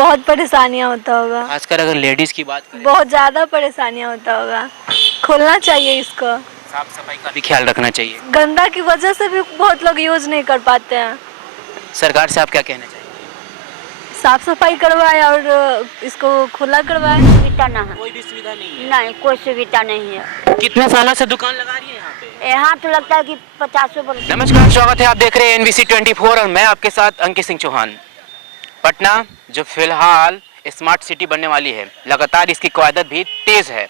बहुत परेशानियाँ होता होगा, खासकर अगर लेडीज की बात करें, बहुत ज़्यादा परेशानियाँ होता होगा। खोलना चाहिए इसको। साफ सफाई का भी ख्याल रखना चाहिए। गंदा की वजह से भी बहुत लोग यूज नहीं कर पाते हैं। सरकार से आप क्या कहना चाहिए? साफ सफाई करवाए और इसको खुला करवाए। सुविधा ना है, कोई भी सुविधा नहीं है। नहीं कोई सुविधा नहीं है। कितने सालों से दुकान लगा रही है यहाँ पे? यहाँ तो लगता है कि 50 वर्ष। नमस्कार, स्वागत है, आप देख रहे हैं NBC 24 और मैं आपके साथ अंकित सिंह चौहान। पटना जो फिलहाल स्मार्ट सिटी बनने वाली है, लगातार इसकी क़यादत भी तेज़ है।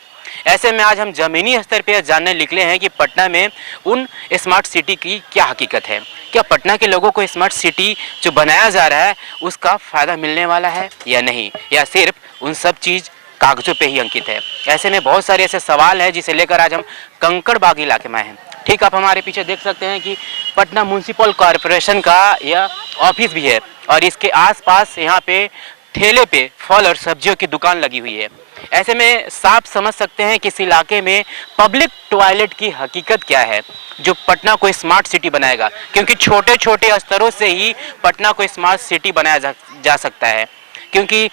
ऐसे में आज हम ज़मीनी स्तर पर जानने निकले हैं कि पटना में उन स्मार्ट सिटी की क्या हकीकत है। क्या पटना के लोगों को स्मार्ट सिटी जो बनाया जा रहा है उसका फ़ायदा मिलने वाला है या नहीं, या सिर्फ उन सब चीज़ कागज़ों पे ही अंकित है। ऐसे में बहुत सारे ऐसे सवाल हैं जिसे लेकर आज हम कंकड़बाग इलाके में हैं। ठीक, आप हमारे पीछे देख सकते हैं कि पटना म्यूनसिपल कॉरपोरेशन का यह ऑफिस भी है और इसके आसपास यहाँ पे ठेले पे फल और सब्जियों की दुकान लगी हुई है। ऐसे में साफ समझ सकते हैं कि इस इलाके में पब्लिक टॉयलेट की हकीकत क्या है जो पटना को स्मार्ट सिटी बनाएगा, क्योंकि छोटे छोटे स्तरों से ही पटना को स्मार्ट सिटी बनाया जा सकता है। क्योंकि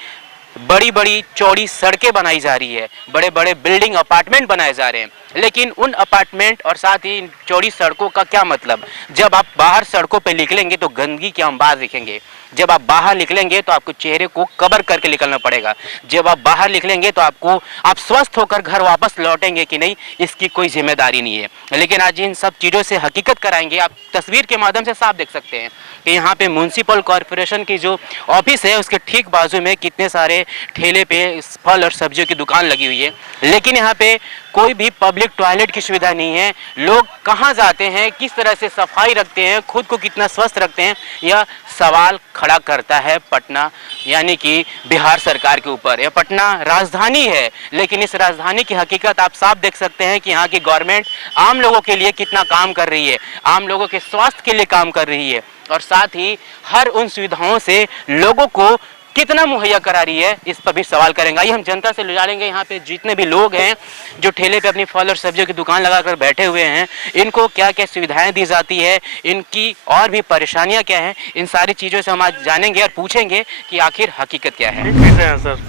बड़ी बड़ी चौड़ी सड़कें बनाई जा रही है, बड़े बड़े बिल्डिंग अपार्टमेंट बनाए जा रहे हैं, लेकिन उन अपार्टमेंट और साथ ही चौड़ी सड़कों का क्या मतलब? जब आप बाहर सड़कों पर निकलेंगे तो गंदगी के अंबार दिखेंगे। जब आप बाहर निकलेंगे तो आपको चेहरे को कवर करके निकलना पड़ेगा। जब आप बाहर निकलेंगे तो आप स्वस्थ होकर घर वापस लौटेंगे कि नहीं, इसकी कोई जिम्मेदारी नहीं है। लेकिन आज इन सब चीज़ों से हकीकत कराएंगे। आप तस्वीर के माध्यम से साफ देख सकते हैं कि यहाँ पे म्यूनसिपल कॉरपोरेशन की जो ऑफिस है उसके ठीक बाजू में कितने सारे ठेले पे फल और सब्जियों की दुकान लगी हुई है, लेकिन यहाँ पे कोई भी पब्लिक टॉयलेट की सुविधा नहीं है। लोग कहाँ जाते हैं, किस तरह से सफाई रखते हैं, खुद को कितना स्वस्थ रखते हैं, यह सवाल खड़ा करता है पटना यानी कि बिहार सरकार के ऊपर। यह पटना राजधानी है, लेकिन इस राजधानी की हकीकत आप साफ देख सकते हैं कि यहाँ की गवर्नमेंट आम लोगों के लिए कितना काम कर रही है, आम लोगों के स्वास्थ्य के लिए काम कर रही है और साथ ही हर उन सुविधाओं से लोगों को कितना मुहैया करा रही है, इस पर भी सवाल करेंगे। ये हम जनता से जानेंगे, यहाँ पे जितने भी लोग हैं जो ठेले पे अपनी फल और सब्जियों की दुकान लगाकर बैठे हुए हैं, इनको क्या क्या सुविधाएं दी जाती है, इनकी और भी परेशानियां क्या हैं, इन सारी चीज़ों से हम आज जानेंगे और पूछेंगे कि आखिर हकीकत क्या है। सर,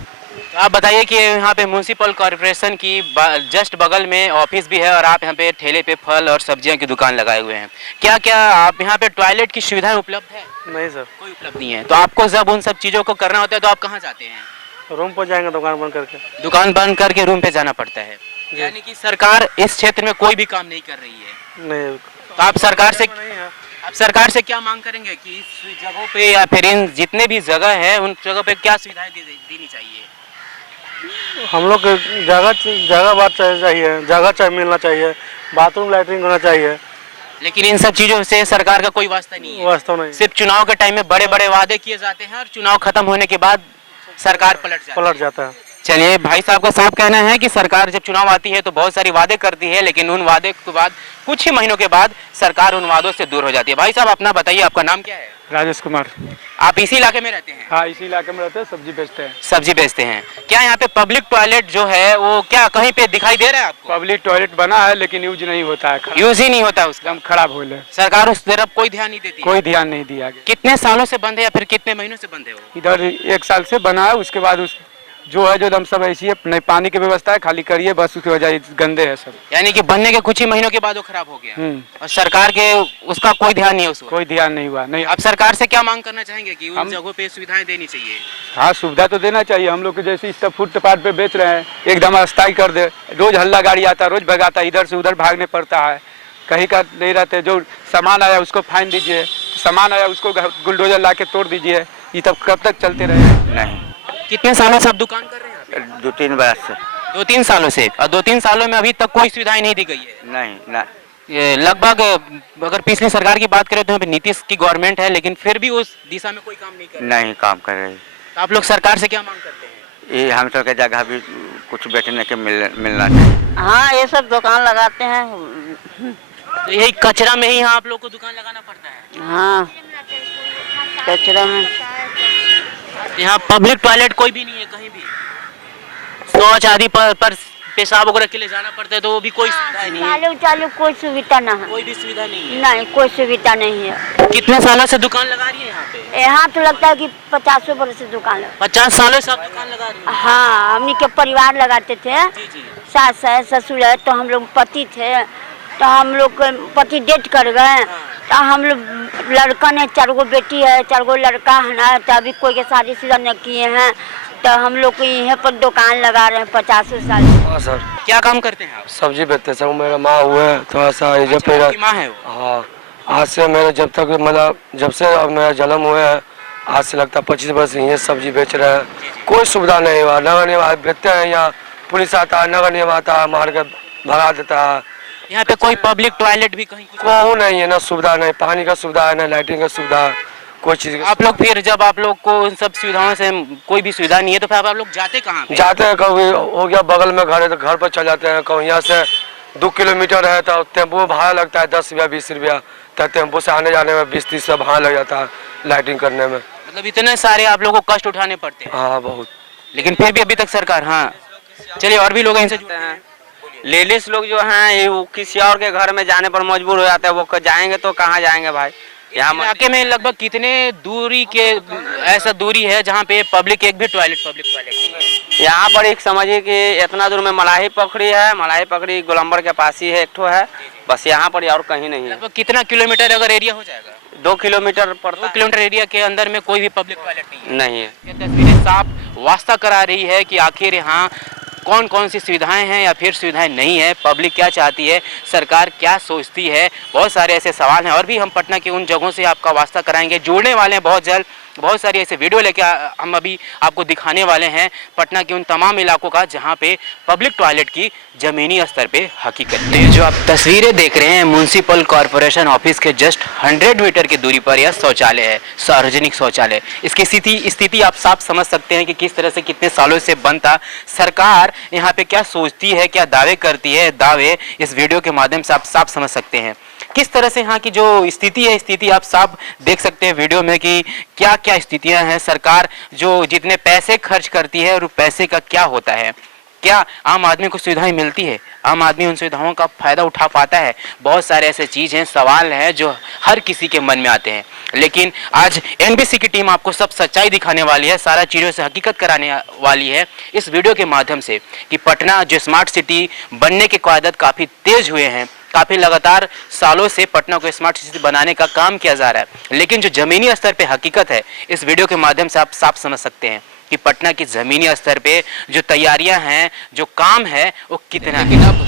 आप बताइए कि यहाँ पे म्यूनसिपल कॉरपोरेशन की जस्ट बगल में ऑफिस भी है और आप यहाँ पे ठेले पे फल और सब्जियों की दुकान लगाए हुए हैं, क्या क्या आप यहाँ पे टॉयलेट की सुविधाएं उपलब्ध है? नहीं सर, कोई उपलब्ध नहीं है। तो आपको जब उन सब चीज़ों को करना होता है तो आप कहाँ जाते हैं? रूम पर जाएंगे दुकान बंद करके। दुकान बंद करके रूम पे जाना पड़ता है, यानी कि सरकार इस क्षेत्र में कोई भी काम नहीं कर रही है। नहीं, तो आप सरकार से नहीं है। आप सरकार से क्या मांग करेंगे कि इस जगहों पे या फिर इन जितने भी जगह है उन जगह पे क्या सुविधाएं देनी चाहिए? हम लोग को जगह बात चाहिए, जगह मिलना चाहिए, बाथरूम लैट्रिन होना चाहिए। लेकिन इन सब चीजों से सरकार का कोई वास्ता नहीं है। वास्तव नहीं, सिर्फ चुनाव के टाइम में बड़े बड़े वादे किए जाते हैं और चुनाव खत्म होने के बाद सरकार पलट जाता है। चलिए, भाई साहब का साफ कहना है कि सरकार जब चुनाव आती है तो बहुत सारी वादे करती है, लेकिन उन वादे के बाद कुछ ही महीनों के बाद सरकार उन वादों से दूर हो जाती है। भाई साहब, अपना बताइए, आपका नाम क्या है? राजेश कुमार। आप इसी इलाके में रहते हैं? हाँ, इसी इलाके में रहते हैं, सब्जी बेचते हैं। सब्जी बेचते हैं। क्या यहाँ पे पब्लिक टॉयलेट जो है वो क्या कहीं पे दिखाई दे रहा है आपको? पब्लिक टॉयलेट बना है लेकिन यूज नहीं होता है, यूज ही नहीं होता उसका, एकदम खराब हो है। सरकार उस तरफ कोई ध्यान नहीं देती? कोई ध्यान नहीं दिया गया। कितने सालों से बंद है या फिर कितने महीनों से बंद है वो? इधर 1 साल से बना है, उसके बाद उस जो है जो दम सब ऐसी है, नहीं पानी की व्यवस्था है, खाली करिए बस, उसकी वजह गंदे है सब। यानी कि बनने के कुछ ही महीनों के बाद वो खराब हो गया और सरकार के उसका कोई ध्यान नहीं है उसको? कोई ध्यान नहीं हुआ। नहीं, अब सरकार से क्या मांग करना चाहेंगे कि उन जगहों पे सुविधाएं देनी चाहिए? हाँ, सुविधा तो देना चाहिए। हम लोग को जैसे इस फुटपाथ पे बेच रहे हैं, एकदम अस्थायी कर दे। रोज हल्ला गाड़ी आता है, रोज भगाता है, इधर से उधर भागने पड़ता है, कहीं का नहीं रहते। जो सामान आया उसको फाइन दीजिए, सामान आया उसको बुलडोजर ला के तोड़ दीजिए। ये तब कब तक चलते रहे? नहीं, कितने सालों से आप दुकान कर रहे हैं? 2-3 वर्ष से। 2-3 सालों से? और 2-3 सालों में अभी तक कोई सुविधाएं नहीं दी गई है? नहीं ना, ये लगभग अगर पिछली सरकार की बात करें तो यहाँ पे नीतीश की गवर्नमेंट है, लेकिन फिर भी उस दिशा में कोई काम नहीं कर रही। नहीं काम कर रही। तो आप लोग सरकार से क्या मांग करते हैं? ये हम सब के जगह भी कुछ बैठने के मिलना चाहिए। हाँ, ये सब दुकान लगाते हैं। तो यही कचरा में ही आप लोग को दुकान लगाना पड़ता है? हाँ, कचरा में। यहाँ पब्लिक टॉयलेट कोई भी नहीं है कहीं भी? शौच आदि पर पेशाब वगैरह के लिए जाना पड़ता है तो वो भी कोई सुविधा नहीं है? चालू चालू कोई सुविधा ना है। कोई भी सुविधा नहीं है। नहीं, कोई सुविधा नहीं है। कितने सालों से दुकान लगा रही है यहाँ पे? यहाँ तो लगता है कि 50 वर्ष से दुकान लगा। 50 सालों से आप दुकान लगा रही हैं? हाँ, हमनी के परिवार लगाते थे, जी जी। सास है ससुर है, तो हम लोग पति थे, तो हम लोग के पति डेट कर गए, तो हम लोग लड़का ने 4 गो बेटी है, 4 गो लड़का है ना, तो अभी कोई के शादी शुदा न किए हैं, तो हम लोग को यहाँ पर दुकान लगा रहे हैं 50 साल। हाँ सर, क्या काम करते हैं आप? सब्जी बेचते सर। मेरा माँ हुआ है थोड़ा सा जब अच्छा, आपकी माँ है वो? हाँ, आज से मेरे जब तक मतलब जब से मेरा जन्म हुआ है आज से लगता 25 वर्ष ये सब्जी बेच रहे हैं। कोई सुविधा नहीं हुआ। नगर निगम बेचते हैं, यहाँ पुलिस आता है, नगर निगम आता है, मार कर भगा देता है। यहाँ पे कोई पब्लिक टॉयलेट भी कहीं कुछ? कोई नहीं है, ना सुविधा, नहीं पानी का सुविधा है, ना लाइटिंग का सुविधा, कोई चीज़ का। आप लोग फिर जब आप लोग को इन सब सुविधाओं से कोई भी सुविधा नहीं है तो फिर आप लोग जाते कहाँ पे? जाते हैं कभी हो गया बगल में घर है तो घर पर चल जाते हैं। कहीं यहाँ से 2 किलोमीटर है तो टेम्पो में भाड़ा लगता है 10 रुपया 20 रुपया, तो टेम्पो से आने जाने में 20-30 रुपया भाड़ा लग जाता है लाइटिंग करने में। मतलब इतने सारे आप लोगों को कष्ट उठाने पड़ते हैं? हाँ बहुत। लेकिन फिर भी अभी तक सरकार, हाँ चलिए और भी लोग हैं इनसे जुड़ते हैं। लेडीज लोग जो हैं ये वो किसी और के घर में जाने पर मजबूर हो जाते हैं। वो जाएंगे तो कहाँ जाएंगे भाई? यहाँ इलाके में लगभग कितने दूरी के ऐसा दूरी है जहाँ पे पब्लिक एक भी पब्लिक टॉयलेट नहीं है? यहाँ पर एक समझिए कि इतना दूर में मलाही पकड़ी है, मलाही पकड़ी गोलंबर के पास ही है एक ठो है, बस यहाँ पर और कहीं नहीं है। लगभग कितना किलोमीटर अगर एरिया हो जाएगा? 2 किलोमीटर पड़ता 2 किलोमीटर एरिया के अंदर में कोई भी पब्लिक टॉयलेट नहीं है? नहीं है। ये तस्वीरें साफ वास्ता करा रही है कि आखिर यहाँ कौन कौन सी सुविधाएं हैं या फिर सुविधाएं नहीं है, पब्लिक क्या चाहती है, सरकार क्या सोचती है। बहुत सारे ऐसे सवाल हैं और भी हम पटना की उन जगहों से आपका वास्ता कराएंगे। जुड़ने वाले हैं बहुत जल्द, बहुत सारी ऐसे वीडियो लेके हम अभी आपको दिखाने वाले हैं पटना के उन तमाम इलाकों का जहां पे पब्लिक टॉयलेट की ज़मीनी स्तर पे हकीकत है। जो आप तस्वीरें देख रहे हैं म्यूनसिपल कॉरपोरेशन ऑफिस के जस्ट 100 मीटर की दूरी पर यह शौचालय है, सार्वजनिक शौचालय। इसकी स्थिति आप साफ समझ सकते हैं कि किस तरह से कितने सालों से बंद था। सरकार यहाँ पे क्या सोचती है, क्या दावे करती है, दावे इस वीडियो के माध्यम से आप साफ समझ सकते हैं। किस तरह से यहाँ की जो स्थिति है, स्थिति आप साफ देख सकते हैं वीडियो में कि क्या क्या स्थितियाँ हैं। सरकार जो जितने पैसे खर्च करती है और पैसे का क्या होता है, क्या आम आदमी को सुविधाएं मिलती है, आम आदमी उन सुविधाओं का फायदा उठा पाता है। बहुत सारे ऐसे चीज़ हैं, सवाल हैं जो हर किसी के मन में आते हैं। लेकिन आज एनबीसी की टीम आपको सब सच्चाई दिखाने वाली है, सारा चीज़ों से हकीकत कराने वाली है इस वीडियो के माध्यम से कि पटना जो स्मार्ट सिटी बनने के क़यादत काफ़ी तेज़ हुए हैं, काफ़ी लगातार सालों से पटना को स्मार्ट सिटी बनाने का काम किया जा रहा है। लेकिन जो ज़मीनी स्तर पे हकीकत है, इस वीडियो के माध्यम से आप साफ समझ सकते हैं कि पटना की ज़मीनी स्तर पे जो तैयारियां हैं, जो काम है वो कितना है। अब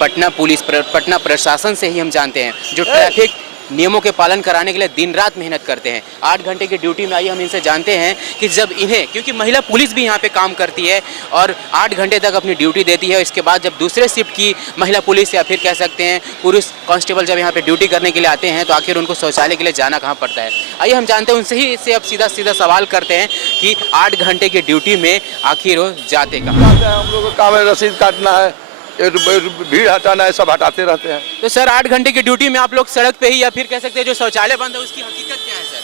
पटना पुलिस पटना प्रशासन से ही हम जानते हैं जो ट्रैफिक नियमों के पालन कराने के लिए दिन रात मेहनत करते हैं। 8 घंटे की ड्यूटी में आइए हम इनसे जानते हैं कि जब इन्हें, क्योंकि महिला पुलिस भी यहाँ पे काम करती है और 8 घंटे तक अपनी ड्यूटी देती है, इसके बाद जब दूसरे शिफ्ट की महिला पुलिस या फिर कह सकते हैं पुलिस कांस्टेबल जब यहाँ पे ड्यूटी करने के लिए आते हैं तो आखिर उनको शौचालय के लिए जाना कहाँ पड़ता है। आइए हम जानते हैं उनसे ही इससे अब सीधा सवाल करते हैं कि 8 घंटे की ड्यूटी में आखिर वो जाते कहाँ? हम लोग का काम है रसीद काटना है, भीड़ हटाना है, सब हटाते रहते हैं। तो सर 8 घंटे की ड्यूटी में आप लोग सड़क पे ही या फिर कह सकते हैं जो शौचालय बंद है उसकी हकीकत क्या है सर?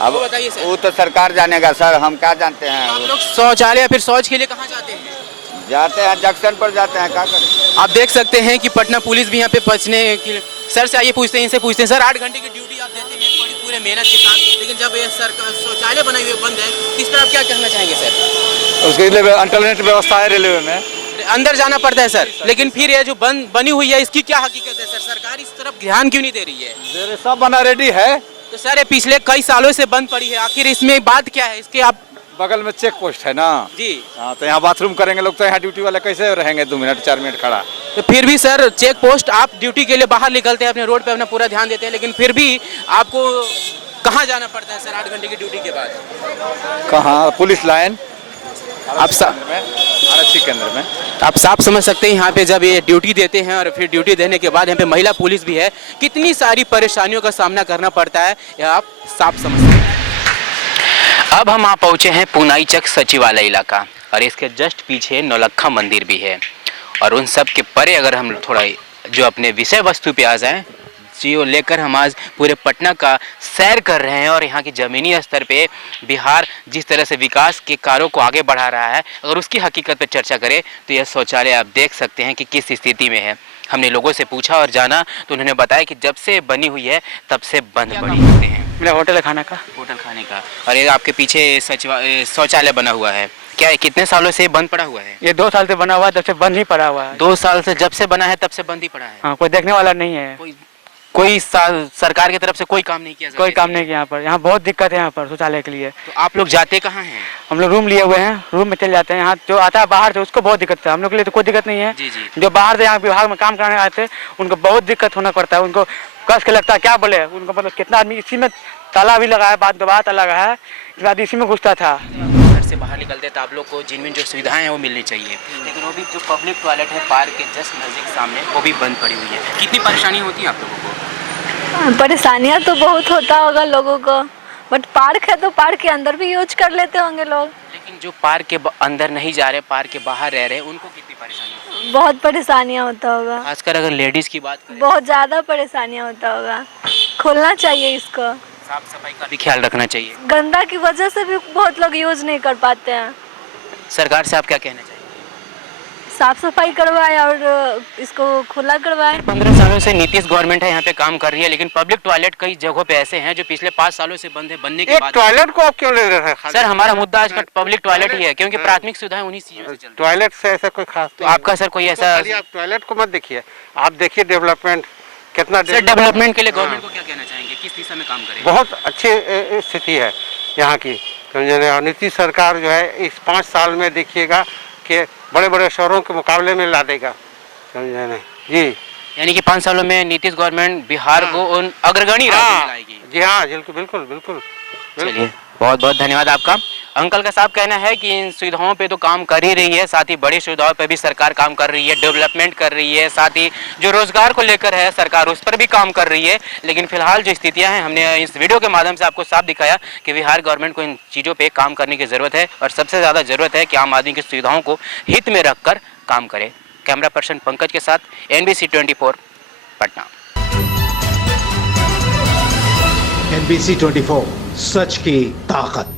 अब वो बताइए सर। वो तो सरकार जानेगा सर, हम क्या जानते हैं। आप लोग शौचालय या फिर शौच के लिए कहाँ जाते हैं? जाते हैं जंक्शन पर जाते हैं, क्या करें। आप देख सकते हैं कि पटना पुलिस भी यहाँ पे पहुँचने के सर से आइए पूछते हैं, इनसे पूछते हैं। सर 8 घंटे की ड्यूटी आप देते हैं बड़ी पूरे मेहनत के साथ, लेकिन जब ये सरकार शौचालय बनाए हुए बंद है इस पर आप क्या कहना चाहेंगे सर? उसके लिए इंटरनेट व्यवस्था है रेलवे में, अंदर जाना पड़ता है सर, लेकिन फिर ये जो बनी हुई है इसकी क्या हकीकत है सर? सरकार इस तरफ ध्यान क्यों नहीं दे रही है? सब बना रेडी है। तो सर ये पिछले कई सालों से बंद पड़ी है, आखिर इसमें बात क्या है? इसके आप बगल में चेक पोस्ट है ना जी, हाँ, तो यहाँ बाथरूम करेंगे लोग, तो यहाँ ड्यूटी वाले कैसे रहेंगे 2 मिनट 4 मिनट खड़ा। तो फिर भी सर चेक पोस्ट आप ड्यूटी के लिए बाहर निकलते हैं, अपने रोड पे अपना पूरा ध्यान देते हैं, लेकिन फिर भी आपको कहाँ जाना पड़ता है सर 8 घंटे की ड्यूटी के बाद? कहाँ? पुलिस लाइन आप आरक्षी केंद्र में। आप साफ समझ सकते हैं यहाँ पे जब ये ड्यूटी देते हैं और फिर ड्यूटी देने के बाद यहाँ पे महिला पुलिस भी है, कितनी सारी परेशानियों का सामना करना पड़ता है, यह आप साफ समझ सकते हैं। अब हम आप पहुँचे हैं पुनाईचक सचिवालय इलाका और इसके जस्ट पीछे नौलखा मंदिर भी है। और उन सब के परे अगर हम थोड़ा जो अपने विषय वस्तु पे आ जाएं, जो लेकर हम आज पूरे पटना का सैर कर रहे हैं और यहाँ की ज़मीनी स्तर पे बिहार जिस तरह से विकास के कार्यों को आगे बढ़ा रहा है, अगर उसकी हकीकत पर चर्चा करें तो यह शौचालय आप देख सकते हैं कि किस स्थिति में है। हमने लोगों से पूछा और जाना तो उन्होंने बताया कि जब से बनी हुई है तब से बंद पड़ी होते हैं। मेरा होटल है खाना का। होटल खाने का। और ये आपके पीछे शौचालय बना हुआ है, क्या कितने सालों से बंद पड़ा हुआ है? ये 2 साल से बना हुआ है, तब से बंद ही पड़ा हुआ है। 2 साल से जब से बना है तब से बंद ही पड़ा है। हाँ, कोई देखने वाला नहीं है। कोई सरकार की तरफ से कोई काम नहीं किया? कोई काम नहीं किया यहाँ पर। यहाँ बहुत दिक्कत है यहाँ पर शौचालय के लिए। तो आप लोग जाते कहाँ हैं? हम लोग रूम लिए हुए हैं, रूम में चले जाते हैं। यहाँ जो आता है बाहर से उसको बहुत दिक्कत है, हम लोग के लिए तो कोई दिक्कत नहीं है। जी जी। जो बाहर से यहाँ विभाग में काम करने आते हैं उनको बहुत दिक्कत होना पड़ता है। उनको कस के लगता है, क्या बोले उनको, मतलब कितना आदमी इसी में ताला भी लगा है, बाद दोबारा ताला लगा है, इस बाद इसी में घुसता था। घर से बाहर निकलते तो आप लोग को जिनमें जो सुविधाएं हैं वो मिलनी चाहिए, लेकिन वो भी जो पब्लिक टॉयलेट है पार्क के जस्ट नज़दीक सामने वो भी बंद पड़ी हुई है। कितनी परेशानी होती है आप लोगों को? परेशानियाँ तो बहुत होता होगा लोगों को, बट पार्क है तो पार्क के अंदर भी यूज कर लेते होंगे लोग। लेकिन जो पार्क के अंदर नहीं जा रहे, पार्क के बाहर रह रहे, उनको कितनी परेशानी होती है? बहुत परेशानियाँ होता होगा, खासकर अगर लेडीज़ की बात करें, बहुत ज़्यादा परेशानियाँ होता होगा। खोलना चाहिए इसको, साफ सफाई का भी ख्याल रखना चाहिए। गंदा की वजह से भी बहुत लोग यूज नहीं कर पाते हैं। सरकार से आप क्या कहना चाहिए? साफ सफाई करवाए और इसको खुला करवाए। 15 सालों से नीतीश गवर्नमेंट है यहाँ पे काम कर रही है, लेकिन पब्लिक टॉयलेट कई जगहों पे ऐसे हैं जो पिछले 5 सालों से बंद है। बनने के बाद टॉयलेट को आप क्यों ले रहे हैं? सर हमारा मुद्दा आज का पब्लिक टॉयलेट ही है, क्योंकि प्राथमिक सुविधाएं उन्हीं चीजों से चलती हैं। टॉयलेट से ऐसा कोई खास तो आपका सर कोई ऐसा आप टॉयलेट को मत देखिए, आप देखिए डेवलपमेंट कितना। सर डेवलपमेंट के लिए गवर्नमेंट को क्या कहना चाहेंगे, किस दिशा में काम करें? बहुत अच्छी स्थिति है यहाँ की, समझे। और नीतीश सरकार जो है इस 5 साल में देखिएगा कि बड़े बड़े शहरों के मुकाबले में ला देगा, समझे ना जी। यानी कि 5 सालों में नीतीश गवर्नमेंट बिहार को उन अग्रगणी राज्य में लाएगी। जी हाँ, बिल्कुल बिल्कुल। चलिए बहुत बहुत धन्यवाद आपका। अंकल का साहब कहना है कि इन सुविधाओं पे तो काम कर ही रही है, साथ ही बड़ी सुविधाओं पे भी सरकार काम कर रही है, डेवलपमेंट कर रही है, साथ ही जो रोजगार को लेकर है सरकार उस पर भी काम कर रही है। लेकिन फिलहाल जो स्थितियां हैं हमने इस वीडियो के माध्यम से आपको साफ दिखाया कि बिहार गवर्नमेंट को इन चीज़ों पे काम करने की ज़रूरत है, और सबसे ज़्यादा ज़रूरत है कि आम आदमी की सुविधाओं को हित में रखकर काम करे। कैमरा पर्सन पंकज के साथ NBC 24 पटना। NBC 24 सच की ताकत।